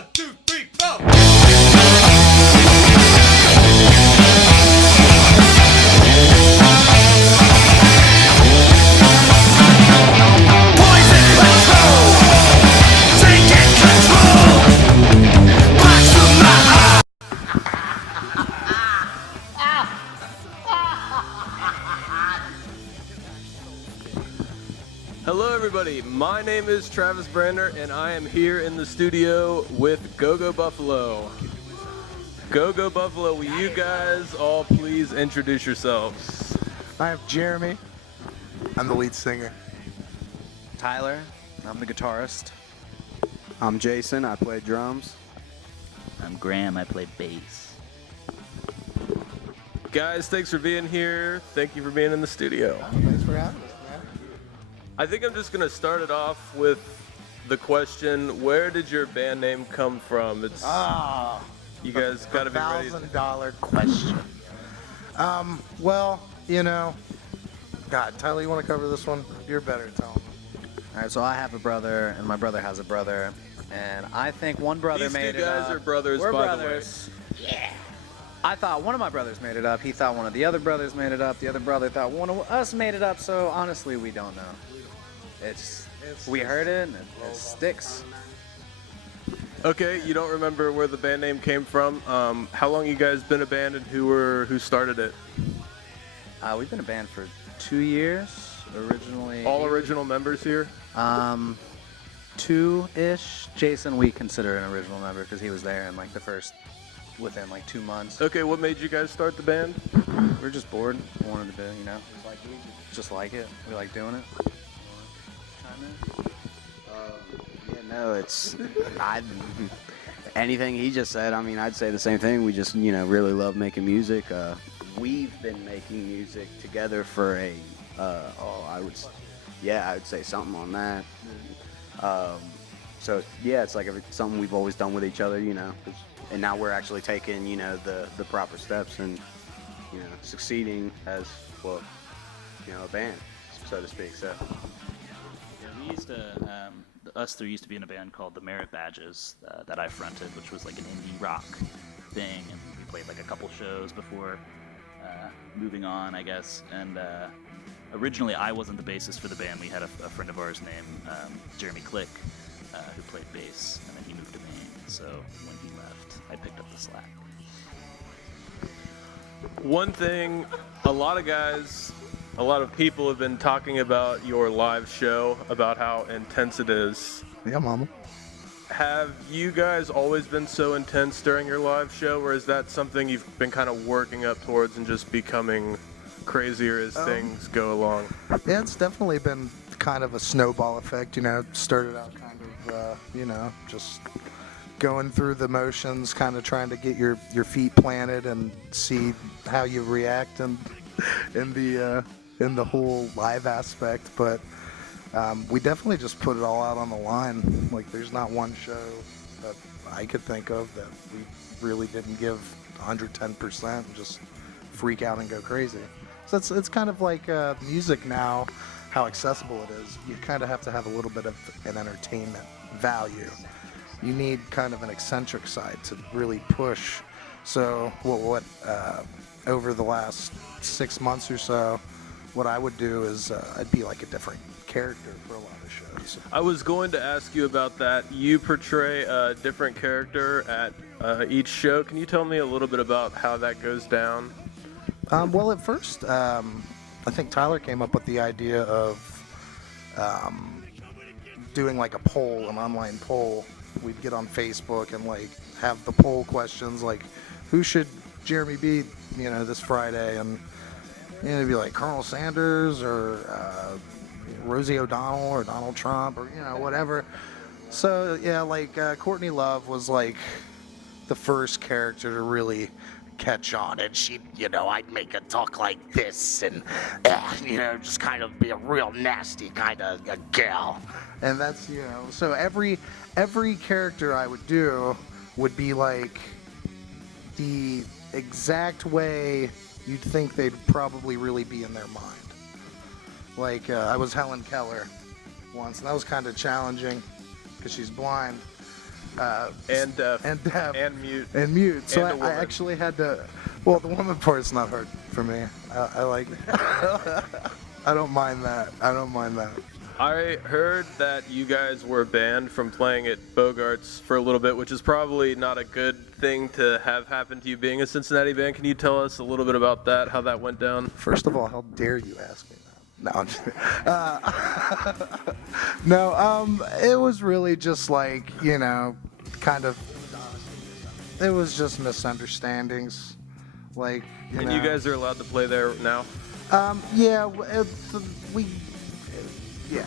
1, 2, 3, 4. Poison control, taking control. Box of my Hello everybody, my name is Travis Brander and I am here in the studio with Go-Go Buffalo. Go-Go Buffalo, will you guys all please introduce yourselves? I am Jeremy. I'm the lead singer. Tyler, I'm the guitarist. I'm Jason, I play drums. I'm Graham, I play bass. Guys, thanks for being here. Thank you for being in the studio. Thanks for having us, man. I think I'm just going to start it off with the question, where did your band name come from? It's you guys got to be ready. $1,000 question. Well, you know, God, Tyler, you want to cover this one? You're better at telling me. All right, so I have a brother, and my brother has a brother, and I think one brother These made two it guys up. are brothers, We're by brothers. Yeah. I thought one of my brothers made it up. He thought one of the other brothers made it up. The other brother thought one of us made it up. So honestly, we don't know. We heard it, and it sticks. Okay, you don't remember where the band name came from. How long you guys been a band and who started it? We've been a band for 2 years. Originally, All original members here? two-ish. Jason, we consider an original member because he was there in like within 2 months. Okay, what made you guys start the band? We were just bored. Wanted to, just like it. We like doing it. Anything he just said, I mean, I'd say the same thing. We just, really love making music. We've been making music together for I would say something on that. So yeah, it's like something we've always done with each other, and now we're actually taking, the proper steps and, succeeding as, well, a band, so to speak, so. Yeah, we used to, us three used to be in a band called the Merit Badges that I fronted, which was like an indie rock thing, and we played like a couple shows before moving on, I guess. And originally, I wasn't the bassist for the band. We had a friend of ours named Jeremy Click, who played bass, and then he moved to Maine. So when he left, I picked up the slack. One thing, a lot of people have been talking about your live show, about how intense it is. Yeah, mama. Have you guys always been so intense during your live show, or is that something you've been kind of working up towards and just becoming crazier as things go along? Yeah, it's definitely been kind of a snowball effect, started out kind of, just going through the motions, kind of trying to get your feet planted and see how you react and in the whole live aspect, but we definitely just put it all out on the line. Like, there's not one show that I could think of that we really didn't give 110% and just freak out and go crazy. So it's kind of like music now, how accessible it is. You kind of have to have a little bit of an entertainment value. You need kind of an eccentric side to really push. So what over the last 6 months or so, what I would do is I'd be like a different character for a lot of shows. I was going to ask you about that. You portray a different character at each show. Can you tell me a little bit about how that goes down? Well, at first, I think Tyler came up with the idea of doing like a poll, an online poll. We'd get on Facebook and like have the poll questions like, who should Jeremy be, this Friday? And it'd be like Colonel Sanders or Rosie O'Donnell or Donald Trump or whatever. So yeah, like Courtney Love was like the first character to really catch on, and she, I'd make her talk like this and just kind of be a real nasty kind of a gal. And that's so every character I would do would be like the exact way you'd think they'd probably really be in their mind. Like I was Helen Keller once, and that was kind of challenging because she's blind. And deaf. and deaf And mute. and mute. So And a I woman. actually had to. Well, the woman part's not hard for me. I like. I don't mind that. I don't mind that. I heard that you guys were banned from playing at Bogart's for a little bit, which is probably not a good thing to have happen to you being a Cincinnati band. Can you tell us a little bit about that, how that went down? First of all, how dare you ask me that? No, I'm just, no. It was really just like, you know, kind of. It was just misunderstandings, like. And know. you guys are allowed to play there now? Yeah, yeah.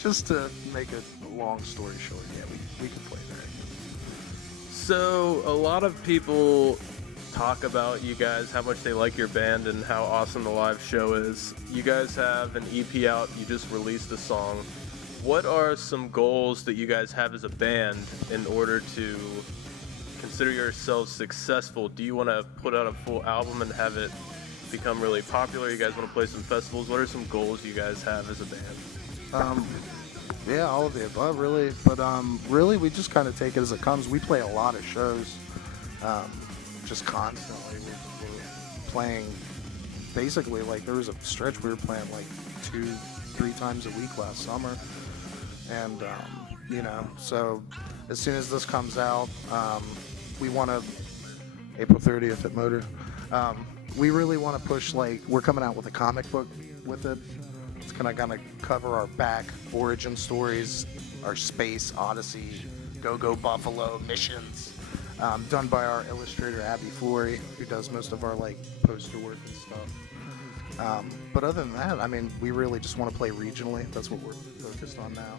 Just to make a long story short, yeah, we can play there. So a lot of people talk about you guys, how much they like your band and how awesome the live show is. You guys have an EP out, you just released a song. What are some goals that you guys have as a band in order to consider yourselves successful? Do you want to put out a full album and have it become really popular? You guys want to play some festivals? What are some goals you guys have as a band? Yeah, all of the above, really. But really, we just kind of take it as it comes. We play a lot of shows, just constantly. We're playing, basically, like there was a stretch we were playing like 2-3 times a week last summer, and you know, so as soon as this comes out, we want to April 30th at Motor. We really want to push, like, we're coming out with a comic book with it. It's gonna cover our back origin stories, our space odyssey, Go Buffalo missions, done by our illustrator Abby Flory, who does most of our like poster work and stuff. But other than that, I mean, we really just want to play regionally. That's what we're focused on now.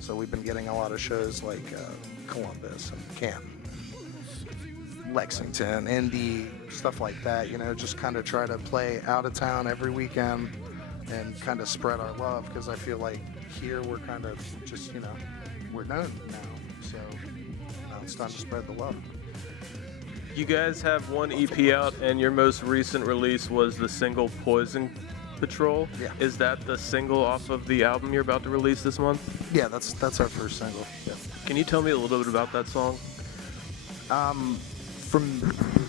So we've been getting a lot of shows like Columbus and Canton, Lexington, Indy, stuff like that, you know, just kind of try to play out of town every weekend and kind of spread our love, because I feel like here we're kind of just, you know, we're known now, so now it's time to spread the love. You guys have one EP out, and your most recent release was the single Poison Patrol. Yeah. Is that the single off of the album you're about to release this month? Yeah, that's our first single. Yeah. Can you tell me a little bit about that song? From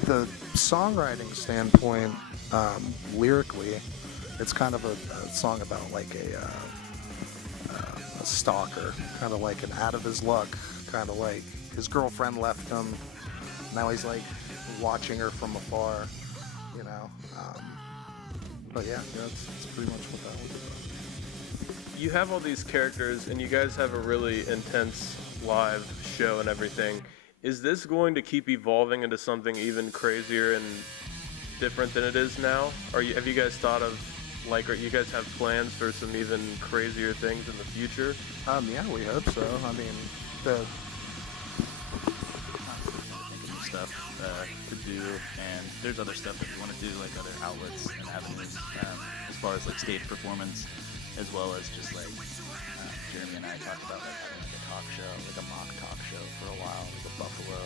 the songwriting standpoint, lyrically, it's kind of a song about like a stalker, kind of like an out of his luck, kind of like his girlfriend left him. Now he's like watching her from afar, you know. But yeah, that's pretty much what that was about. You have all these characters, and you guys have a really intense live show and everything. Is this going to keep evolving into something even crazier and different than it is now? Have you guys thought of, like, or you guys have plans for some even crazier things in the future? Yeah, we hope so. I mean, the stuff to do, and there's other stuff that we want to do, like other outlets and avenues, as far as like stage performance, as well as just like Jeremy and I talked about like having like a talk show, like a mock talk show for a while, like a Buffalo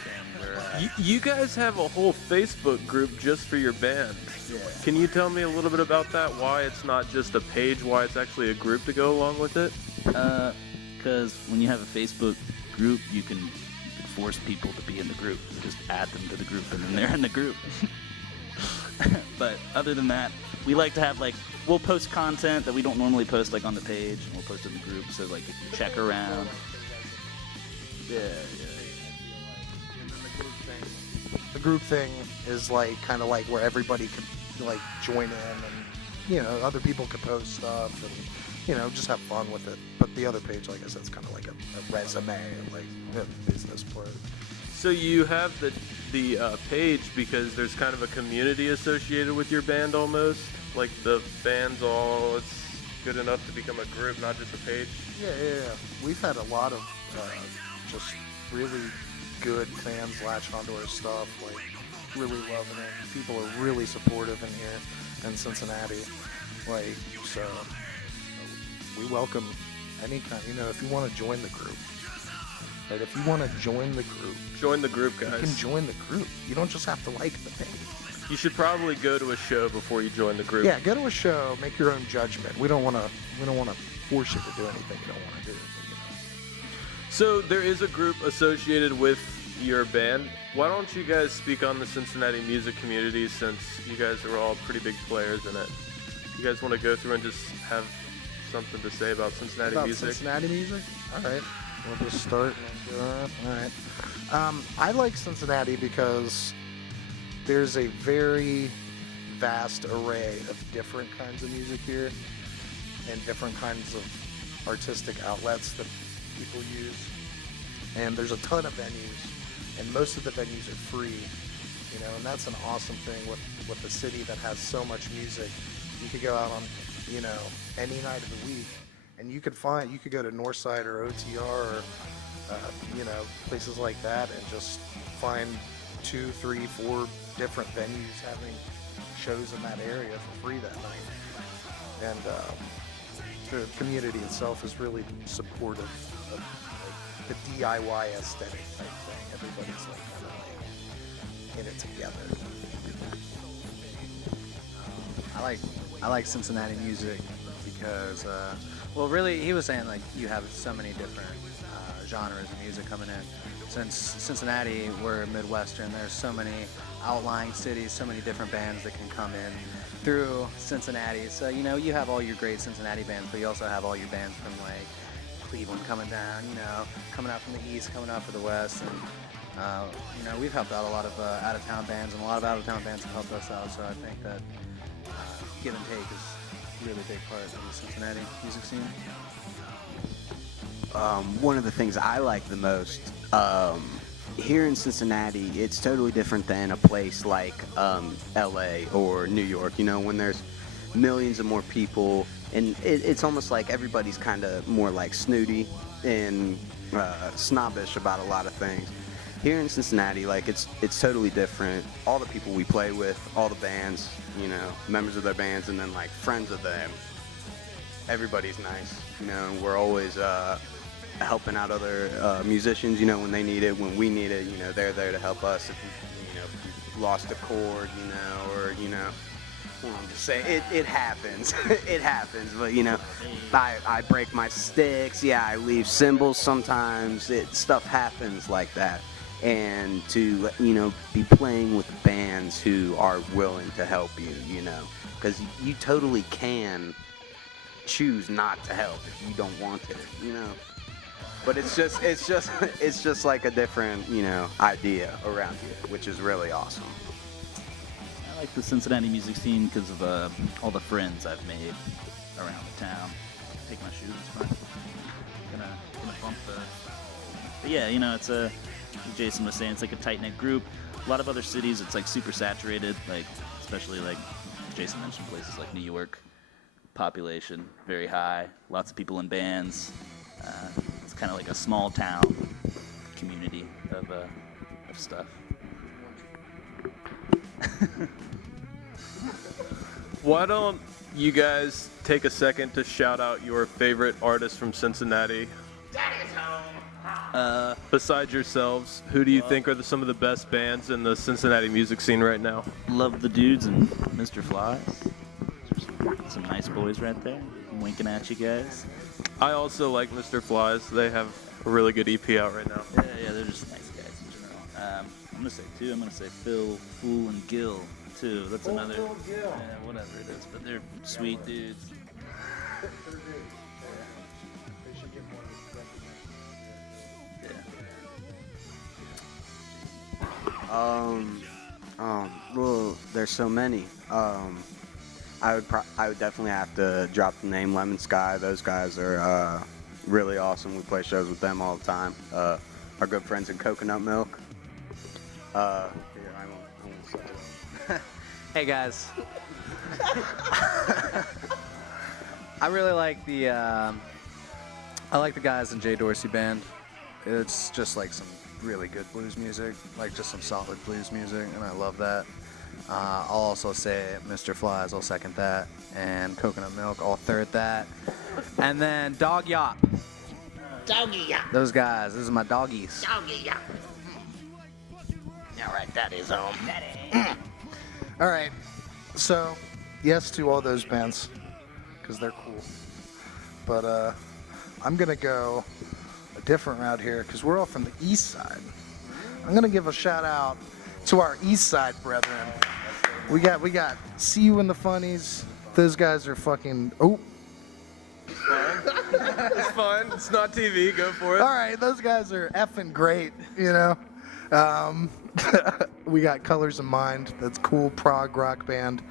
thing where You guys have a whole Facebook group just for your band. yeah. Can you tell me a little bit about that? Why it's not just a page, why it's actually a group to go along with it? Because when you have a Facebook group, you can force people to be in the group. You just add them to the group, and then they're in the group. But other than that, we like to have, like, we'll post content that we don't normally post, like, on the page, and we'll post it in the group, so, like, if you check around. Yeah. The group thing is like kind of like where everybody could like join in, and you know, other people could post stuff and you know, just have fun with it. But the other page, like I said, is kind of like a resume, like a business part. So you have the page because there's kind of a community associated with your band almost? Like the band's all, it's good enough to become a group, not just a page? Yeah. We've had a lot of just really good fans latch onto our stuff, like really loving it. People are really supportive in here in Cincinnati, like, so we welcome any kind, you know, if you want to join the group. Right, if you want to join the group, Join the group, you can guys. join the group. You don't just have to like the page. You should probably go to a show before you join the group. Yeah, go to a show, make your own judgment. We don't want to force you to do anything you don't want to do. But, you know. So there is a group associated with your band. Why don't you guys speak on the Cincinnati music community, since you guys are all pretty big players in it? You guys want to go through and just have something to say about Cincinnati About music? Cincinnati music? All right. We'll just start. All right. I like Cincinnati because there's a very vast array of different kinds of music here and different kinds of artistic outlets that people use. And there's a ton of venues, and most of the venues are free, you know, and that's an awesome thing with a city that has so much music. You could go out on, you know, any night of the week, and you could go to Northside or OTR or, you know, places like that, and just find 2, 3, 4 different venues having shows in that area for free that night. And the community itself is really supportive of like, the DIY aesthetic type thing. Everybody's like kind of in it together. I like Cincinnati music because, well, really, he was saying like you have so many different genres of music coming in. Since Cincinnati, we're Midwestern, there's so many outlying cities, so many different bands that can come in through Cincinnati. So, you know, you have all your great Cincinnati bands, but you also have all your bands from like Cleveland coming down, you know, coming out from the east, coming out for the west. And, you know, we've helped out a lot of out-of-town bands, and a lot of out-of-town bands have helped us out. So I think that give and take is a really big part of the Cincinnati music scene. One of the things I like the most here in Cincinnati, it's totally different than a place like LA or New York, you know, when there's millions of more people, and it's almost like everybody's kind of more like snooty and snobbish about a lot of things. Here in Cincinnati, like it's totally different. All the people we play with, all the bands, you know, members of their bands, and then like friends of them, everybody's nice, you know, and we're always helping out other musicians, you know, when they need it, when we need it, you know, they're there to help us if we, you know, if we've lost a chord, you know, or, you know, I'm just saying, it happens. It happens, but, you know, I break my sticks, yeah, I leave cymbals sometimes, stuff happens like that. And to, you know, be playing with bands who are willing to help you, you know, because you totally can choose not to help if you don't want to, you know. But it's just like a different, you know, idea around here, which is really awesome. I like the Cincinnati music scene because of all the friends I've made around the town. Take my shoes, it's fine. Gonna bump the. But yeah, you know, it's a. Jason was saying it's like a tight-knit group. A lot of other cities, it's like super saturated, like especially like Jason mentioned places like New York. Population very high, lots of people in bands. It's kind of like a small town community of stuff. Why don't you guys take a second to shout out your favorite artists from Cincinnati? Daddy's home. Besides yourselves, who do you think are some of the best bands in the Cincinnati music scene right now? Love the Dudes and Mr. Flies. Some nice boys right there. I'm winking at you guys. I also like Mr. Flies. They have a really good EP out right now. Yeah, they're just nice guys in general. I'm gonna say two. I'm gonna say Phil, Fool, and Gil too. That's another. Yeah, whatever it is, but they're sweet dudes. Well, there's so many. I would definitely have to drop the name Lemon Sky. Those guys are really awesome. We play shows with them all the time. Our good friends in Coconut Milk. Here, I won't say it. Hey guys. I really like the guys in Jay Dorsey Band. It's just like some really good blues music, like just some solid blues music, and I love that. I'll also say Mr. Flies, I'll second that, and Coconut Milk, I'll third that, and then Dog Yop. Doggy yap. Those guys, those are my doggies. Doggy yap. All right, Daddy's home. Daddy. All right. So, yes to all those bands, because they're cool. But I'm going to go a different around here because we're all from the east side. I'm gonna give a shout out to our east side brethren. We got See You in the Funnies. Those guys are fucking. Oh. It's fine. It's not TV. Go for it. All right, those guys are effing great, you know. We got Colors of Mind, that's cool prog rock band.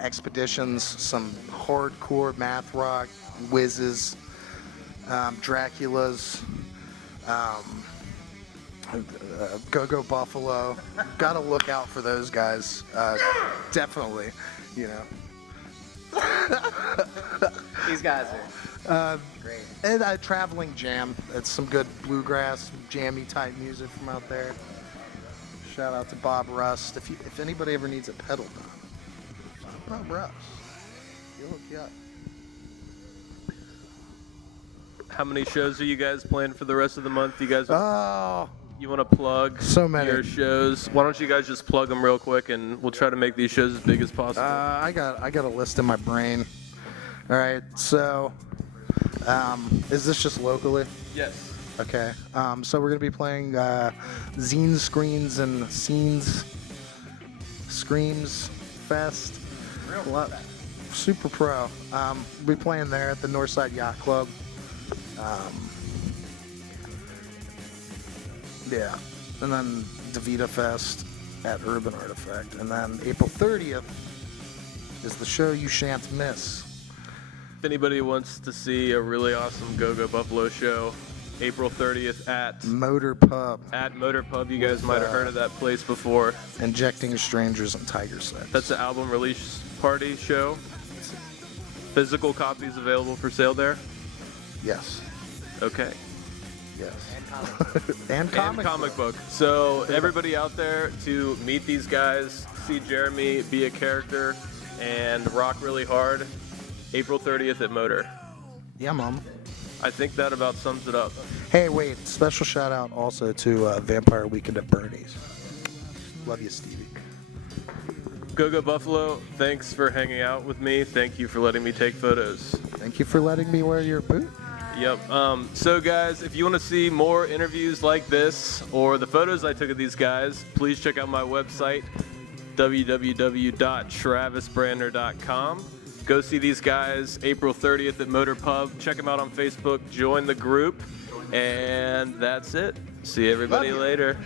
Expeditions, some hardcore math rock, Whizzes, Draculas, Go-Go Buffalo. Gotta look out for those guys, definitely, you know. These guys are great. And Traveling Jam. It's some good bluegrass, jammy type music from out there. Shout out to Bob Rust. If anybody ever needs a pedal done, Bob Rust. He'll hook you up. How many shows are you guys playing for the rest of the month? You guys, Oh, you want to plug so many. your shows? Why don't you guys just plug them real quick, and we'll try to make these shows as big as possible. I got a list in my brain. All right, so is this just locally? Yes. Okay. So we're gonna be playing Zine Screens and Scenes Screams Fest. Super Pro. We'll be playing there at the Northside Yacht Club. Yeah. And then DeVita Fest at Urban Artifact. And then April 30th is the show you shan't miss. If anybody wants to see a really awesome Go-Go Buffalo show, April 30th at Motor Pub. Motor Pub. You guys might have heard of that place before. Injecting Strangers and Tiger Sex. That's an album release party show. Physical copies available for sale there. Yes. Okay. Yes. And Comic book. So everybody out there to meet these guys, see Jeremy be a character, and rock really hard. April 30th at Motor. Yeah, Mom. I think that about sums it up. Hey, wait. Special shout out also to Vampire Weekend at Bernie's. Love you, Stevie. Go-Go Buffalo, thanks for hanging out with me. Thank you for letting me take photos. Thank you for letting me wear your boot. Yep. So guys, if you want to see more interviews like this or the photos I took of these guys, please check out my website, www.travisbrander.com. Go see these guys April 30th at Motor Pub. Check them out on Facebook. Join the group. And that's it. See everybody later.